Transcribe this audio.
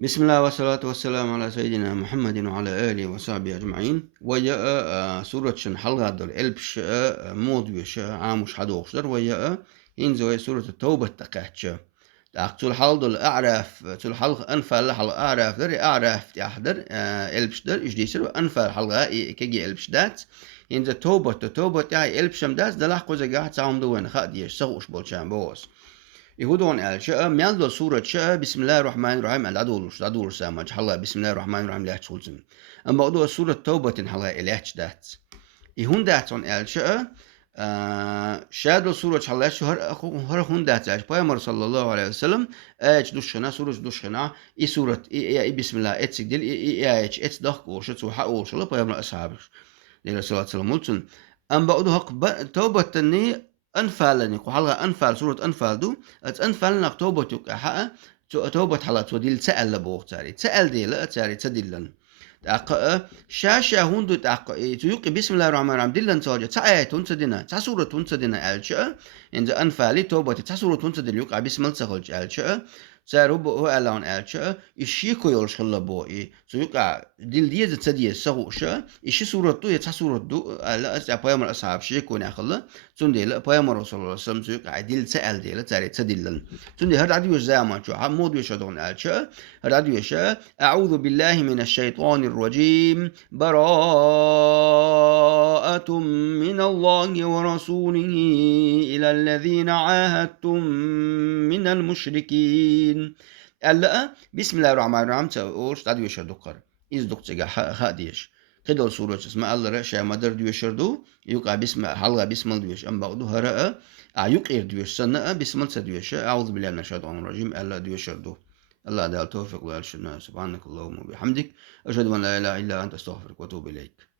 بسم الله والصلاة والسلام على سيدنا محمد وعلى آله وصحبه أجمعين. ويا سورة شن حلقة دول إلبش مود عامش حدوخشر ويا إنزوي سورة التوبة تقاتش تقتل حال دول أعرف تل حلقة أنفال حلقة أعرف در أعرف تحضر إلبش در إيش ديسر أنفال حلقة كجي إلبش دات إنز التوبة تاعي إلبشم دات دلح قوزة قاعد تعم دوين خاديش سغوش بولشان بوس يهودون الشاء ميالدو سورة شاء بسم الله الرحمن الرحيم العدول سامج حلا بسم الله الرحمن الرحيم لا تشولزم أما أدو سورة توبة حلا إلهش دات يهون داتون الشاء شادو سورة حلا هر هون دات عش بيامر صلى الله عليه وسلم ايش دوشنا سورة دوشنا اي سورة اي بسم الله اتسك دل اي ايش اتس دخ وشت وحق وشلا بيامر أصحابش دل صلى الله عليه وسلم أما أدو حق توبة تني أنفال نقول حلقة أنفال سورة أنفال دو أنفال نق توبة تك حق توبة حلقة توديل تسأل لبوق تاري تسأل دي لا تاري تدلن تاق شاشة هندو تاق تيوق بسم الله الرحمن الرحيم دلن تواجه تآية تنتدنا تسورة تنتدنا ألشأ إن أنفال توبة تسورة تنتدل يوق بسم الله تخرج ألشأ سارب هو ألان ألشأ إشيكو يلش خلا بوئي سيوق دل ديز تسديه سغوشة إشي سورة دو يتسورة دو لا أبايم الأصحاب شيكو ناخلا تندي لا أبايم الرسول الله صلى الله عليه وسلم عدل سأل دي لا تاري تدلن تندي هاد عدو زمان شو حمود يشدون ألشأ هاد عدو يشاء أعوذ بالله من الشيطان الرجيم براءة من الله ورسوله إلى الذين عاهدتم من المشركين ألا بسم الله الرحمن الرحيم تقولش تعدي وشر دكر إز دكتور خاديش قدر سورة اسمها الله رشة مدر ديوشر دو يقع بسم حلقة بسم الله ديوش أم بعده هراء يقير ديوش سنة بسم الله ديوش أعوذ بالله من الشيطان الرجيم ألا ديوشر دو الله ده التوفيق والشنا سبحانك اللهم وبحمدك أشهد أن لا إله إلا أنت أستغفرك وأتوب إليك.